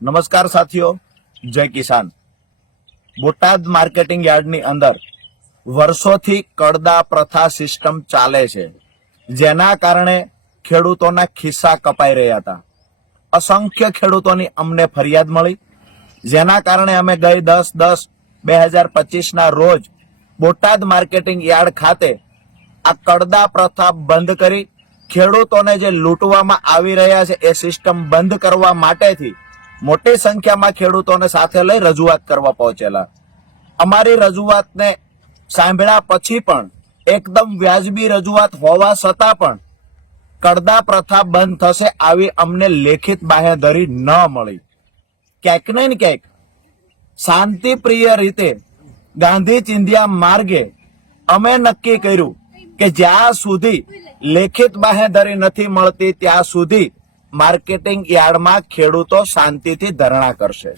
નમસ્કાર સાથીઓ, જય કિસાન। બોટાદ માર્કેટિંગ યાર્ડની અંદર વર્ષોથી કડદા પ્રથા સિસ્ટમ ચાલે છે, જેના કારણે ખેડૂતોના ખિસ્સા કપાઈ રહ્યા હતા। અસંખ્ય ખેડૂતોની અમને ફરિયાદ મળી, જેના કારણે અમે ગઈ 10/10/2025ના રોજ બોટાદ માર્કેટિંગ યાર્ડ ખાતે આ કડદા પ્રથા બંધ કરી ખેડૂતોને જે લૂંટવામાં આવી રહ્યા છે એ સિસ્ટમ બંધ કરવા માટેથી મોટી સંખ્યામાં ખેડૂતોને સાથે લઈ રજૂઆત કરવા પહોંચેલા। અમારી રજૂઆતને સાંભળ્યા પછી પણ એકદમ વ્યાજબી રજૂઆત હોવા છતાં પણ કડદા પ્રથા બંધ થશે આવી અમને લેખિત બાંહેધરી ન મળી। ક્યાંક ને ક્યાંક શાંતિપ્રિય રીતે ગાંધી ચિંધ્યા માર્ગે અમે નક્કી કર્યું કે જ્યાં સુધી લેખિત બાંહેધરી નથી મળતી ત્યાં સુધી માર્કેટિંગ યાર્ડમાં ખેડૂતો શાંતિથી ધરણા કરશે।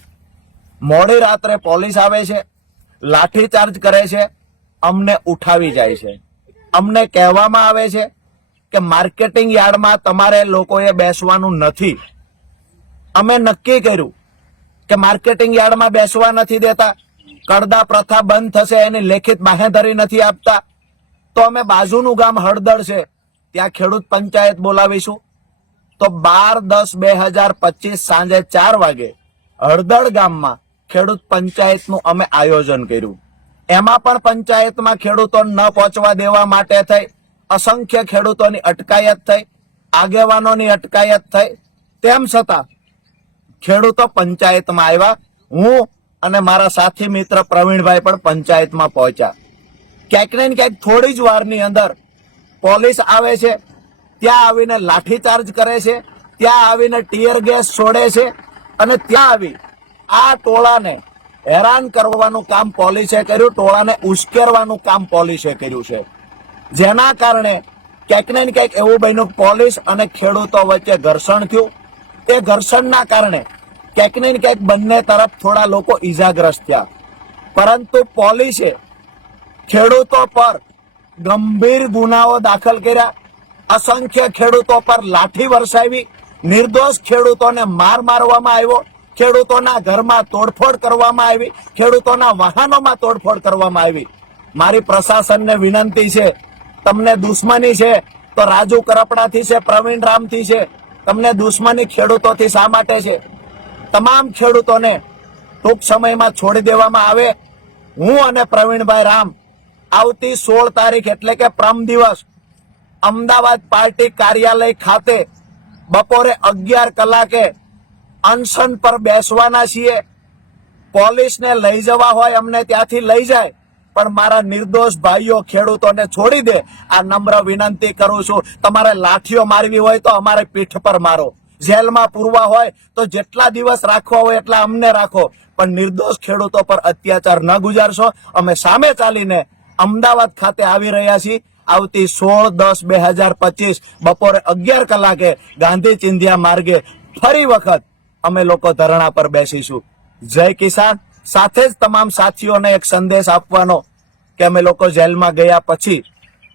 મોડી રાત્રે પોલીસ આવે છે, લાઠીચાર્જ કરે છે, અમને ઉઠાવી જાય છે। અમને કહેવામાં આવે છે કે માર્કેટિંગ યાર્ડમાં તમારે લોકોએ બેસવાનું નથી। અમે નક્કી કર્યું કે માર્કેટિંગ યાર્ડમાં બેસવા નથી દેતા, કડદા પ્રથા બંધ થશે એની લેખિત બાંહેધરી નથી આપતા, તો અમે બાજુનું ગામ હળદળ છે ત્યાં ખેડૂત પંચાયત બોલાવીશું। તો 12/10/2025 સાંજે 4 વાગે હળદળ ગામમાં ખેડૂત પંચાયતનું અમે આયોજન કર્યું। એમાં પણ પંચાયતમાં ખેડૂતો ન પહોંચવા દેવા માટે થઈ અસંખ્ય ખેડૂતોની અટકાયત થઈ, આગેવાનોની અટકાયત થઈ, તેમ છતાં ખેડૂતો પંચાયતમાં આવ્યા। હું અને મારા સાથી મિત્ર પ્રવીણભાઈ પણ પંચાયતમાં પહોંચ્યા। ક્યાંક ને ક્યાંક થોડી જ વારની અંદર પોલીસ આવે છે, ત્યાં આવીને લાઠીચાર્જ કરે છે, ત્યાં આવીને ટીયર ગેસ છોડે છે અને ત્યાં આવી આ ટોળાને હેરાન કરવાનું કામ પોલીસે કર્યું, ટોળાને ઉશ્કેરવાનું કામ પોલીસે કર્યું છે। જેના કારણે ક્યાંક ને ક્યાંક એવું બન્યું પોલીસ અને ખેડૂતો વચ્ચે ઘર્ષણ થયું। તે ઘર્ષણના કારણે ક્યાંક ને ક્યાંક બંને તરફ થોડા લોકો ઈજાગ્રસ્ત થયા, પરંતુ પોલીસે ખેડૂતો પર ગંભીર ગુનાઓ દાખલ કર્યા, અસંખ્ય ખેડૂતો પર લાઠી વરસાવી, નિર્દોષ ખેડૂતોને મારવામાં આવ્યો, ખેડૂતોના ઘરમાં તોડફોડ કરવામાં આવી, ખેડૂતોના વાહનોમાં તોડફોડ કરવામાં આવી। મારી પ્રશાસનને વિનંતી છે, તમને દુશ્મની છે તો રાજુ કરપડાથી છે, પ્રવીણ રામથી છે, તમને દુશ્મની ખેડૂતોથી શા માટે છે? તમામ ખેડૂતોને ટૂંક સમયમાં છોડી દેવામાં આવે। હું અને પ્રવીણભાઈ રામ આવતી 16 તારીખ એટલે કે પરમ દિવસ અમદાવાદ પાર્ટી કાર્યાલય ખાતે બપોરે 11 કલાકે અનશન પર બેસવાના છીએ। પોલીસને લઈ જવા હોય અમને ત્યાંથી લઈ જાય, પણ મારા નિર્દોષ ભાઈઓ ખેડૂતોને છોડી દે આ નમ્ર વિનંતી કરું છું। તમારે લાઠીઓ મારવી હોય તો અમારે પીઠ પર મારો, જેલમાં પૂરવા હોય તો જેટલા દિવસ રાખવા હોય એટલા અમને રાખો, પણ નિર્દોષ ખેડૂતો પર અત્યાચાર ન ગુજારશો। અમે સામે ચાલીને અમદાવાદ ખાતે આવી રહ્યા છીએ। આવતી 16/10/2025 બપોરે 11 કલાકે ગાંધી ચિંધ્યા માર્ગે ફરી વખત અમે લોકો ધરણા પર બેસીશું। જય કિસાન। સાથે જ તમામ સાથીઓને એક સંદેશ આપવાનો કે અમે લોકો જેલમાં ગયા પછી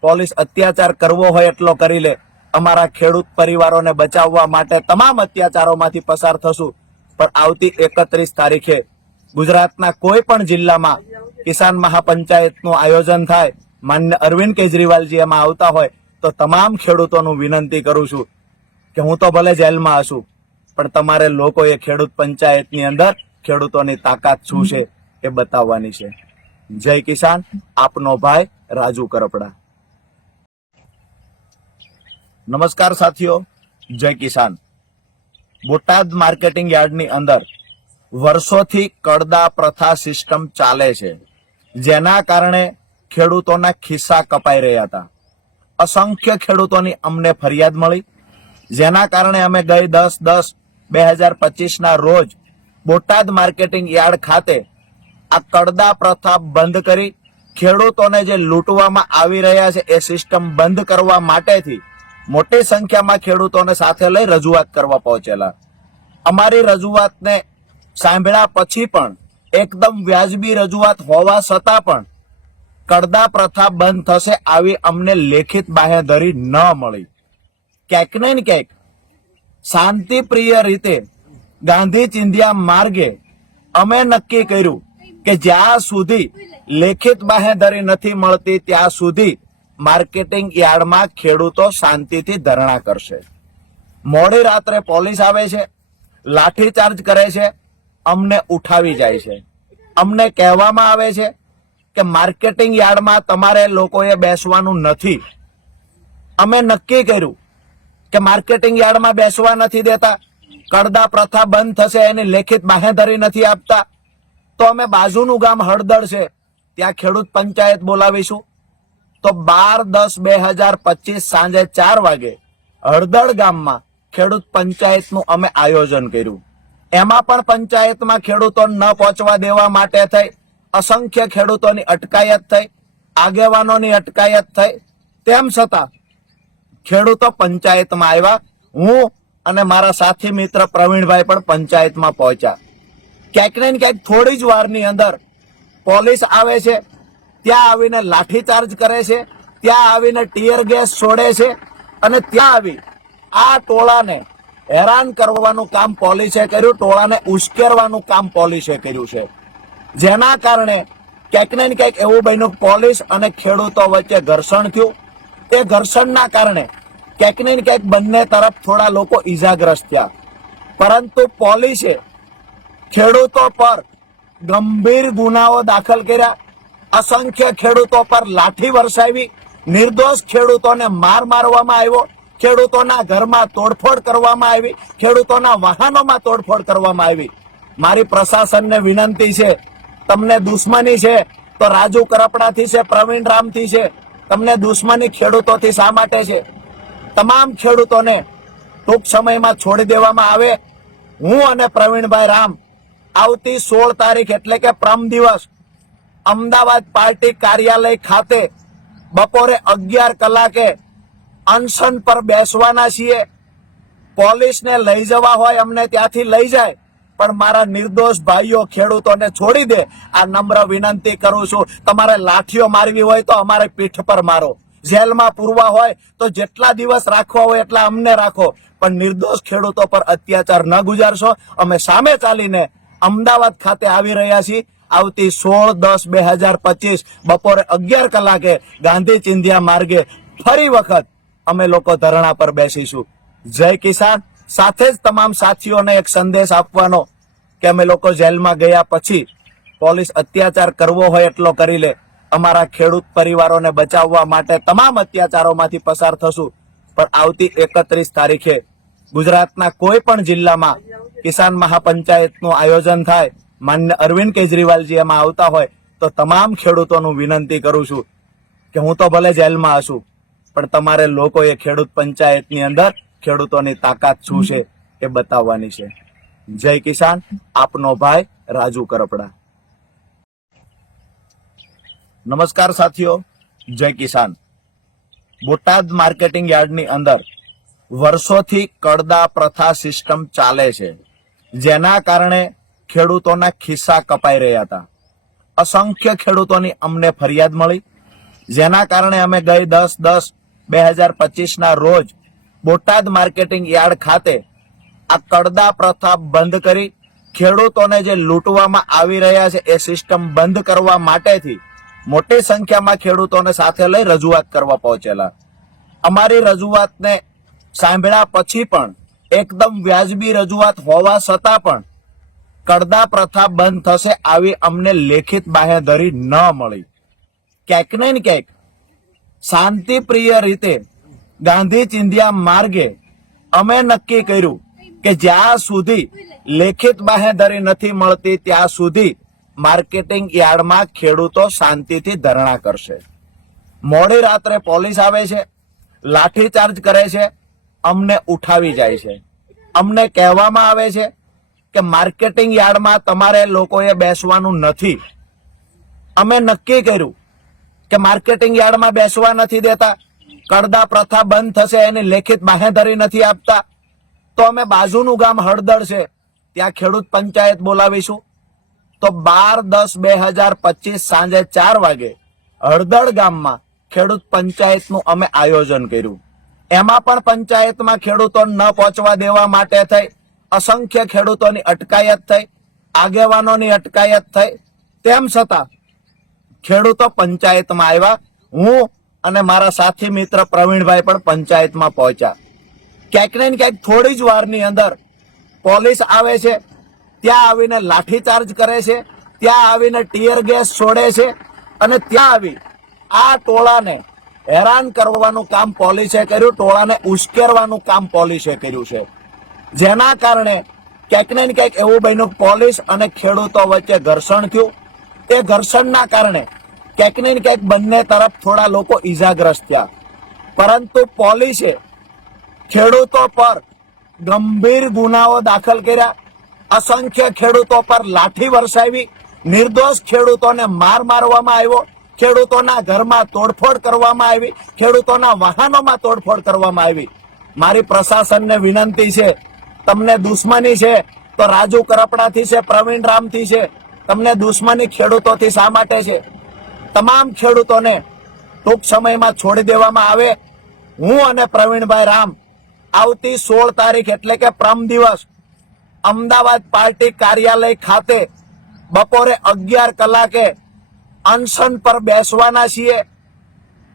પોલીસ અત્યાચાર કરવો હોય એટલો કરી લે, અમારા ખેડૂત પરિવારોને બચાવવા માટે તમામ અત્યાચારોમાંથી પસાર થશું, પણ આવતી 31 તારીખે ગુજરાતના કોઈ પણ જિલ્લામાં કિસાન મહાપંચાયતનું આયોજન થાય, માન્ય અરવિંદ કેજરીવાલજી એમાં આવતા હોય તો તમામ ખેડૂતોનું વિનંતી કરું છું કે હું તો ભલે જેલમાં હશું, પણ તમારે લોકોએ ખેડૂત પંચાયતની અંદર ખેડૂતોની તાકાત શું છે એ બતાવવાની છે। જય કિસાન। આપનો ભાઈ રાજુ કરપડા। નમસ્કાર સાથીઓ, જય કિસાન। બોટાદ માર્કેટિંગ યાર્ડની અંદર વર્ષોથી કડદા પ્રથા સિસ્ટમ ચાલે છે, જેના કારણે ખેડૂતોના ખિસ્સા કપાઈ રહ્યા હતા। અસંખ્ય ખેડૂતોની અમને ફરિયાદ મળી, જેના કારણે અમે ગઈ 10/10/2025ના રોજ બોટાદ માર્કેટિંગ યાર્ડ ખાતે આ કડદા પ્રથા બંધ કરી ખેડૂતોને જે લૂંટવામાં આવી રહ્યા છે એ સિસ્ટમ બંધ કરવા માટેથી મોટી સંખ્યામાં ખેડૂતોને સાથે લઈ રજૂઆત કરવા પહોંચેલા। અમારી રજૂઆતને સાંભળ્યા પછી પણ એકદમ વ્યાજબી રજૂઆત હોવા છતાં પણ કડદા પ્રથા બંધ થશે આવી અમને લેખિત બાંહેધરી ન મળી। ક્યાંક ને ક્યાંક શાંતિપ્રિય રીતે ગાંધી ચિંધ્યા માર્ગે અમે નક્કી કર્યું કે જ્યાં સુધી લેખિત બાહેધરી નથી મળતી ત્યાં સુધી માર્કેટિંગ યાર્ડમાં ખેડૂતો શાંતિથી ધરણા કરશે. મોડી રાત્રે પોલીસ આવે છે, લાઠીચાર્જ કરે છે, અમને ઉઠાવી જાય છે. અમને કહેવામાં આવે છે કે માર્કેટિંગ યાર્ડમાં તમારે લોકોએ બેસવાનું નથી. અમે નક્કી કર્યું કે માર્કેટિંગ યાર્ડમાં બેસવા નથી દેતા, કડદા પ્રથા બંધ થશે એની લેખિત બાહેધરી નથી આપતા, તો અમે બાજુનું ગામ હળદળ છે ત્યાં ખેડૂત પંચાયત બોલાવીશું. તો 12/10/2025 સાંજે 4 વાગે હળદળ ગામમાં ખેડૂત પંચાયતનું અમે આયોજન કર્યું. એમાં પણ પંચાયતમાં ખેડૂતોને ન પહોંચવા દેવા માટે થઈ અસંખ્ય ખેડૂતોની અટકાયત થઈ, આગેવાનોની અટકાયત થઈ. તેમ છતાં ખેડૂતો પંચાયતમાં આવ્યા. હું અને મારા સાથી મિત્ર પ્રવીણભાઈ પણ પંચાયતમાં પહોંચ્યા. ક્યાંક ને ક્યાંક થોડી જ વારની અંદર પોલીસ આવે છે, ત્યાં આવીને લાઠીચાર્જ કરે છે, ત્યાં આવીને ટીયર ગેસ છોડે છે અને ત્યાં આવી આ ટોળાને હેરાન કરવાનું કામ પોલીસે કર્યું, ટોળાને ઉશ્કેરવાનું કામ પોલીસે કર્યું છે. જેના કારણે ક્યાંક ને ક્યાંક એવું બન્યું પોલીસ અને ખેડૂતો વચ્ચે ઘર્ષણ થયું. એ ઘર્ષણના કારણે ક્યાંક ને ક્યાંક બંને તરફ થોડા લોકો ઈજાગ્રસ્ત થયા. પરંતુ પોલીસે ખેડૂતો પર ગંભીર ગુનાઓ દાખલ કર્યા, અસંખ્ય ખેડૂતો પર લાઠી વરસાવી, નિર્દોષ ખેડૂતોને માર મારવામાં આવ્યો, ખેડૂતોના ઘરમાં તોડફોડ કરવામાં આવી, ખેડૂતોના વાહનોમાં તોડફોડ કરવામાં આવી. મારી પ્રશાસનને વિનંતી છે, તમને દુશ્મની છે તો રાજુ કરપડાથી છે, પ્રવીણ રામથી છે. તમને દુશ્મની ખેડૂતોથી શા માટે છે? તમામ ખેડૂતોને ટૂંક સમયમાં છોડી દેવામાં આવે. હું અને પ્રવીણભાઈ રામ આવતી 16 તારીખ એટલે કે પરમ દિવસ અમદાવાદ પાર્ટી કાર્યાલય ખાતે બપોરે 11 કલાકે અનશન પર બેસવાના છીએ. પોલીસને લઈ જવા હોય અમને ત્યાંથી લઈ જાય, પણ મારા નિર્દોષ ભાઈઓ ખેડૂતોને છોડી દે, આ નમ્ર વિનંતી કરું છું. તમારે લાઠીઓ મારવી હોય તો અમારે પીઠ પર મારો, જેલમાં પૂરવા હોય તો જેટલા દિવસ રાખવા હોય એટલા અમને રાખો, પણ નિર્દોષ ખેડૂતો પર અત્યાચાર ન ગુજારશો. અમે સામે ચાલીને અમદાવાદ ખાતે આવી રહ્યા છીએ. આવતી 16/10/2025 બપોરે 11 કલાકે ગાંધી ચિંધ્યા માર્ગે ફરી વખત અમે લોકો ધરણા પર બેસીશું. જય કિસાન. સાથે જ તમામ સાથીઓને એક સંદેશ આપવાનો કે અમે લોકો જેલમાં ગયા પછી પોલીસ અત્યાચાર કરવો હોય એટલો કરી લે. અમારા ખેડૂત પરિવારોને બચાવવા માટે તમામ અત્યાચારોમાંથી પસાર થશું. પણ આવતી 31 તારીખે ગુજરાતના કોઈ પણ જિલ્લામાં કિસાન મહાપંચાયતનું આયોજન થાય, માન્ય અરવિંદ કેજરીવાલજી એમાં આવતા હોય તો તમામ ખેડૂતોનું વિનંતી કરું છું કે હું તો ભલે જેલમાં હશું, પણ તમારે લોકોએ ખેડૂત પંચાયતની અંદર ખેડૂતોની તાકાત શું છે એ બતાવવાની છે. જય કિસાન. આપનો ભાઈ રાજુ કરપડા. નમસ્કાર સાથીઓ, જય કિસાન. બોટાદ માર્કેટિંગ યાર્ડની અંદર વર્ષોથી કડદા પ્રથા સિસ્ટમ ચાલે છે, જેના કારણે ખેડૂતોના ખિસ્સા કપાઈ રહ્યા હતા. અસંખ્ય ખેડૂતોની અમને ફરિયાદ મળી, જેના કારણે અમે ગઈ 10/10/2025 ના રોજ બોટાદ માર્કેટિંગ યાર્ડ ખાતે આ કડદા પ્રથા બંધ કરી ખેડૂતોને જે લૂંટવામાં આવી રહ્યા છે એ સિસ્ટમ બંધ કરવા માટેથી મોટી સંખ્યામાં ખેડૂતોને સાથે લઈ રજૂઆત કરવા પહોંચેલા. અમારી રજૂઆતને સાંભળ્યા પછી પણ એકદમ વ્યાજબી રજૂઆત હોવા છતાં પણ કડદા પ્રથા બંધ થશે આવી અમને લેખિત બાહેધરી ન મળી. ક્યાંક ને ક્યાંક શાંતિપ્રિય રીતે ગાંધી ચિંધ્યા માર્ગે અમે નક્કી કર્યું કે જ્યાં સુધી લેખિત બાહેધરી નથી મળતી ત્યાં સુધી માર્કેટિંગ યાર્ડમાં ખેડૂતો શાંતિથી ધરણા કરશે. મોડી રાત્રે પોલીસ આવે છે, લાઠીચાર્જ કરે છે, અમને ઉઠાવી જાય છે. અમને કહેવામાં આવે છે કે માર્કેટિંગ યાર્ડમાં તમારે લોકોએ બેસવાનું નથી. અમે નક્કી કર્યું કે માર્કેટિંગ યાર્ડમાં બેસવા નથી દેતા, કડદા પ્રથા બંધ થશે એની લેખિત બાહેધરી નથી આપતા, તો અમે બાજુનું ગામ હળદળ છે ત્યાં ખેડૂત પંચાયત બોલાવીશું. તો 12/10/2025 સાંજે 4 વાગે હળદળ ગામમાં ખેડૂત પંચાયતનું અમે આયોજન કર્યું. એમાં પણ પંચાયતમાં ખેડૂતોને ન પહોંચવા દેવા માટે થઈ અસંખ્ય ખેડૂતોની અટકાયત થઈ, આગેવાનોની અટકાયત થઈ, તેમ છતાં ખેડૂતો પંચાયતમાં આવ્યા. હું અને મારા સાથી મિત્ર પ્રવીણભાઈ પણ પંચાયતમાં પહોંચ્યા. ક્યાંક ને ક્યાંક થોડી જ વારની અંદર પોલીસ આવે છે, ત્યાં આવીને લાઠીચાર્જ કરે છે, ત્યાં આવીને ટીયર ગેસ છોડે છે અને ત્યાં આવી આ ટોળાને હેરાન કરવાનું કામ પોલીસે કર્યું, ટોળાને ઉશ્કેરવાનું કામ પોલીસે કર્યું છે. જેના કારણે ક્યાંક ને ક્યાંક એવું બન્યું, પોલીસ અને ખેડૂતો વચ્ચે ઘર્ષણ થયું. એ ઘર્ષણના કારણે ક્યાંક ને ક્યાંક બંને તરફ થોડા લોકો ઈજાગ્રસ્ત થયા, પરંતુ પોલીસે ખેડૂતો પર ગંભીર ગુનાઓ દાખલ કર્યા, અસંખ્ય ખેડૂતો પર લાઠી વરસાવી, નિર્દોષ ખેડૂતોને માર મારવામાં આવ્યો, ખેડૂતોના ઘરમાં તોડફોડ કરવામાં આવી, ખેડૂતોના વાહનોમાં તોડફોડ કરવામાં આવી. મારી પ્રશાસનને વિનંતી છે, તમને દુશ્મની છે તો રાજુ કરપડાથી છે, પ્રવીણ રામથી છે. તમને દુશ્મની ખેડૂતોથી શા માટે છે? તમામ ખેડૂતોને ટૂંક સમયમાં છોડી દેવામાં આવે. હું અને પ્રવીણભાઈ રામ આવતી 16 તારીખ એટલે કે પરમ દિવસ અમદાવાદ પાર્ટી કાર્યાલય ખાતે બપોરે 11 કલાકે અનશન પર બેસવાના છીએ.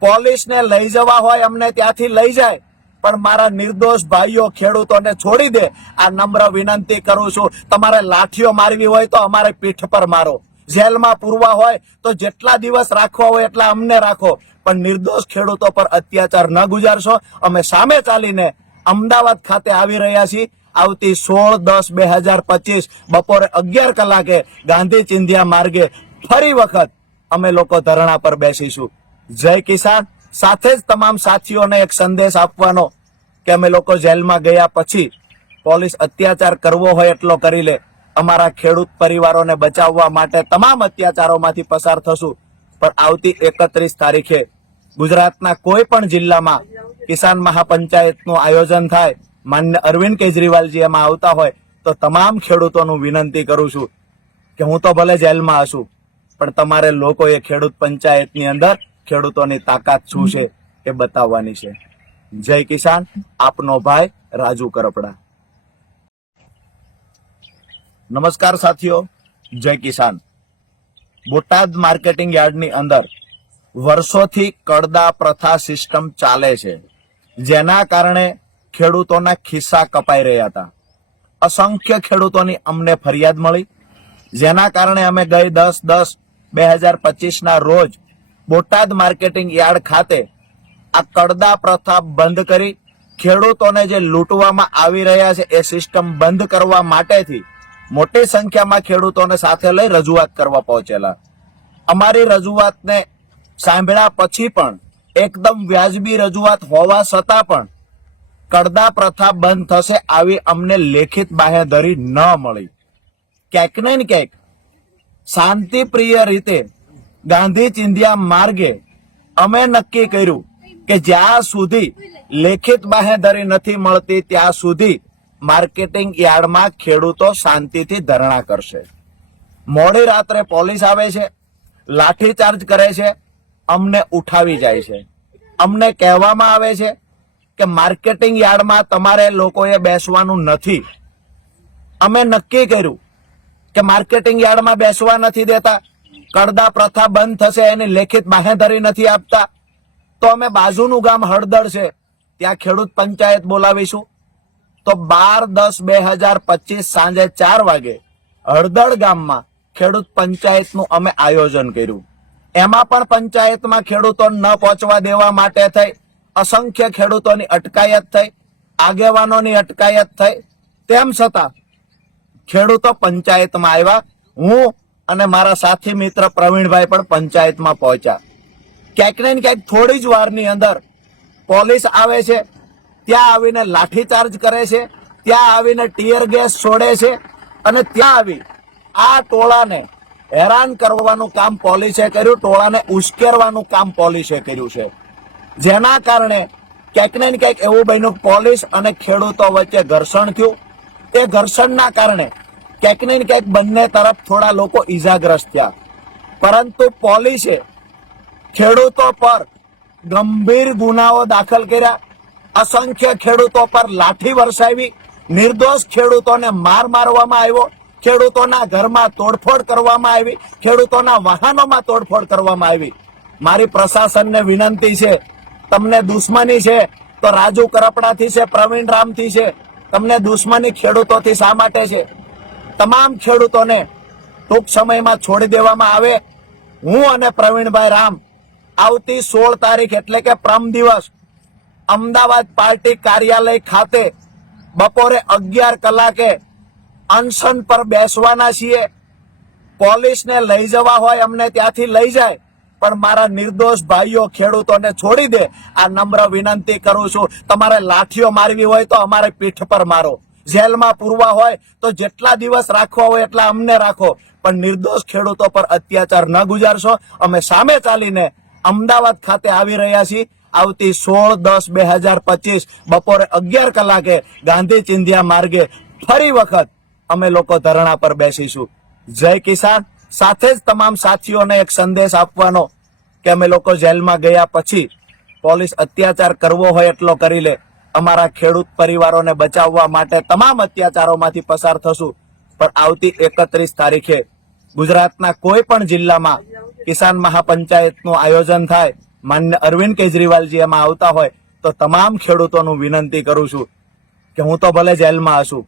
પોલીસને લઈ જવા હોય અમને ત્યાંથી લઈ જાય, પણ મારા નિર્દોષ ભાઈઓ ખેડૂતોને છોડી દે, આ નમ્ર વિનંતી કરું છું. તમારે લાઠીઓ મારવી હોય તો અમારે પીઠ પર મારો, જેલમાં પૂરવા હોય તો જેટલા દિવસ રાખવા હોય એટલા અમને રાખો, પણ નિર્દોષ ખેડૂતો પર અત્યાચાર ન ગુજારશો. અમે સામે ચાલીને અમદાવાદ ખાતે આવી રહ્યા છીએ. આવતી 16/10/2025 બપોરે 11 કલાકે ગાંધી ચિંધ્યા માર્ગે ફરી વખત અમે લોકો ધરણા પર બેસીશું. જય કિસાન. સાથે જ તમામ સાથીઓને એક સંદેશ આપવાનો કે અમે લોકો જેલમાં ગયા પછી પોલીસ અત્યાચાર કરવો હોય એટલો કરી લે. અમારા ખેડૂત પરિવારોને બચાવવા માટે તમામ અત્યાચારોમાંથી પસાર થશું. પણ આવતી 31 તારીખે ગુજરાતના કોઈ પણ જિલ્લામાં કિસાન મહાપંચાયતનું આયોજન થાય, માન્ય અરવિંદ કેજરીવાલજી એમાં આવતા હોય તો તમામ ખેડૂતોનું વિનંતી કરું છું કે હું તો ભલે જેલમાં હશું, પણ તમારે લોકોએ ખેડૂત પંચાયતની અંદર ખેડૂતોની તાકાત શું છે એ બતાવવાની છે. જય કિસાન. આપનો ભાઈ રાજુ કરપડા. નમસ્કાર સાથીઓ, જય કિસાન. બોટાદ માર્કેટિંગ યાર્ડની અંદર વર્ષોથી કડદા પ્રથા સિસ્ટમ ચાલે છે, જેના કારણે ખેડૂતોના ખિસ્સા કપાઈ રહ્યા હતા. અસંખ્ય ખેડૂતોની અમને ફરિયાદ મળી, જેના કારણે અમે ગઈ 10/10/2025 ના રોજ બોટાદ માર્કેટિંગ યાર્ડ ખાતે આ કડદા પ્રથા બંધ કરી, ખેડૂતોને જે લૂંટવામાં આવી રહ્યા છે એ સિસ્ટમ બંધ કરવા માટેથી મોટી સંખ્યામાં ખેડૂતોને સાથે લઈ રજૂઆત કરવા પહોંચેલા. અમારી રજૂઆતને સાંભળ્યા પછી પણ એકદમ વ્યાજબી રજૂઆત હોવા છતાં પણ કડદા પ્રથા બંધ થશે આવી અમને લેખિત બાહેધરી ન મળી. ક્યાંક ને ક્યાંક શાંતિપ્રિય રીતે ગાંધી ચિંધ્યા માર્ગે અમે નક્કી કર્યું કે જ્યાં સુધી લેખિત બાહેધરી નથી મળતી ત્યાં સુધી માર્કેટિંગ યાર્ડમાં ખેડૂતો શાંતિથી ધરણા કરશે. મોડી રાત્રે પોલીસ આવે છે, લાઠીચાર્જ કરે છે, અમને ઉઠાવી જાય છે. અમને કહેવામાં આવે છે કે માર્કેટિંગ યાર્ડમાં તમારે લોકોએ બેસવાનું નથી. અમે નક્કી કર્યું કે માર્કેટિંગ યાર્ડમાં બેસવા નથી દેતા, કડદા પ્રથા બંધ થશે એની લેખિત બાહેધરી નથી આપતા, તો અમે બાજુનું ગામ હળદળ છે ત્યાં ખેડૂત પંચાયત બોલાવીશું. તો 12/10/2025 સાંજે 4 વાગે હળદળ ગામમાં ખેડૂત પંચાયતનું અમે આયોજન કર્યું. એમાં પણ પંચાયતમાં ખેડૂતો ન પહોંચવા દેવા માટે થઈ અસંખ્ય ખેડૂતોની અટકાયત થઈ, આગેવાનોની અટકાયત થઈ, તેમ છતાં ખેડૂતો પંચાયતમાં આવ્યા. હું અને મારા સાથી મિત્ર પ્રવીણભાઈ પણ પંચાયતમાં પહોંચ્યા. ક્યાંક ને ક્યાંક થોડી જ વારની અંદર પોલીસ આવે છે, ત્યાં આવીને લાઠીચાર્જ કરે છે, ત્યાં આવીને ટીયર ગેસ છોડે છે અને ત્યાં આવી આ ટોળાને હેરાન કરવાનું કામ પોલીસે કર્યું, ટોળાને ઉશ્કેરવાનું કામ પોલીસે કર્યું છે. જેના કારણે ક્યાંક ને ક્યાંક એવું બન્યું, પોલીસ અને ખેડૂતો વચ્ચે ઘર્ષણ થયું. એ ઘર્ષણના કારણે ક્યાંક ને ક્યાંક બંને તરફ થોડા લોકો ઈજાગ્રસ્ત થયા, પરંતુ પોલીસે ખેડૂતો પર ગંભીર ગુનાઓ દાખલ કર્યા, અસંખ્ય ખેડૂતો પર લાઠી વરસાવી, નિર્દોષ ખેડૂતોને મારવામાં આવ્યો, ખેડૂતોના ઘરમાં તોડફોડ કરવામાં આવી, ખેડૂતોના વાહનોમાં તોડફોડ કરવામાં આવી. મારી પ્રશાસનને વિનંતી છે, તમને દુશ્મની છે તો રાજુ કરપડાથી છે, પ્રવીણ રામથી છે. તમને દુશ્મની ખેડૂતોથી શા માટે છે? તમામ ખેડૂતોને ટૂંક સમયમાં છોડી દેવામાં આવે. હું અને પ્રવીણભાઈ રામ આવતી 16 તારીખ એટલે કે પરમ દિવસ અમદાવાદ પાર્ટી કાર્યાલય ખાતે બપોરે 11 કલાકે અનશન પર બેસવાના છીએ. પોલીસને લઈ જવા હોય અમને ત્યાંથી લઈ જાય, પણ મારા નિર્દોષ ભાઈઓ ખેડૂતોને છોડી દે. આ નમ્ર વિનંતી કરું છું. તમારે લાઠીઓ મારવી હોય તો અમારે પીઠ પર મારો, જેલમાં પૂરવા હોય તો જેટલા દિવસ રાખવા હોય એટલા અમને રાખો, પણ નિર્દોષ ખેડૂતો પર અત્યાચાર ન ગુજારશો. અમે સામે ચાલીને અમદાવાદ ખાતે આવી રહ્યા છીએ. આવતી 16/10/2025 બપોરે 11 કલાકે ગાંધી ચિંધ્યા માર્ગે ફરી વખત અમે લોકો ધરણા પર બેસીશું. જય કિસાન. સાથે જ તમામ સાથીઓને એક સંદેશ આપવાનો કે અમે લોકો જેલમાં ગયા પછી પોલીસ અત્યાચાર કરવો હોય એટલો કરી લે. અમારા ખેડૂત પરિવારોને બચાવવા માટે તમામ અત્યાચારોમાંથી પસાર થશું. પણ આવતી 31 તારીખે ગુજરાતના કોઈ પણ જિલ્લામાં કિસાન મહાપંચાયતનું આયોજન થાય, માન્ય અરવિંદ કેજરીવાલજી એમાં આવતા હોય તો તમામ ખેડૂતોનું વિનંતી કરું છું કે હું તો ભલે જેલમાં હશું,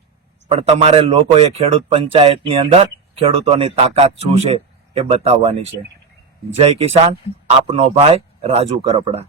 પણ તમારે લોકોએ ખેડૂત પંચાયતની અંદર ખેડૂતોની તાકાત શું છે એ બતાવવાની છે. જય કિસાન. આપનો ભાઈ રાજુ કરપડા.